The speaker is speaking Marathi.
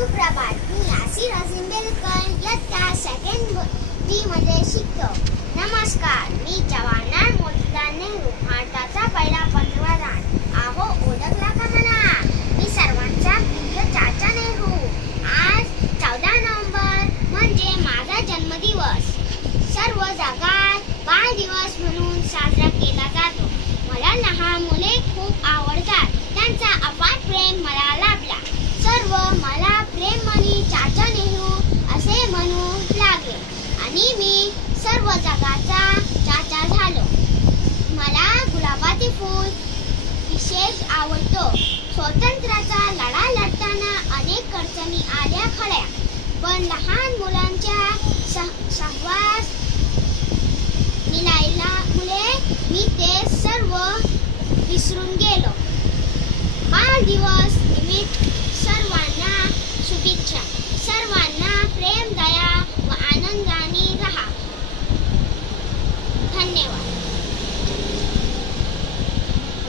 सुप्रभात. मी यासीर अजिंबेलकर इयत्ता सेकंड बी मध्ये शिकतो. नमस्कार. मी जवाहरलाल मोतीलाल नेहरू भारताचा पहिला पंतप्रधान आहो ओळखला का म्हणा. मी सर्वांचा प्रिय चाचा नेहरू. आज 14 नोव्हेंबर म्हणजे माझा जन्मदिवस. सर्व जगात बाल दिवस म्हणून साजरा केला जातो. मला लहान मुले खूप आवडतात. त्यांचा अफाट प्रेम मला लाभला. सर्व मला प्रेमाने चाचा नेहरू असे म्हणू लागले आणि मी सर्व जगाचा चाचा झालो. मला गुलाबाचे फूल विशेष आवडतो. स्वातंत्र्याचा लढा लढताना अनेक अडचणी आल्या खऱ्या, पण लहान मुलांच्या सहवास मिळाल्यामुळे मी ते सर्व विसरून गेलो. बाल दिवस निमित्त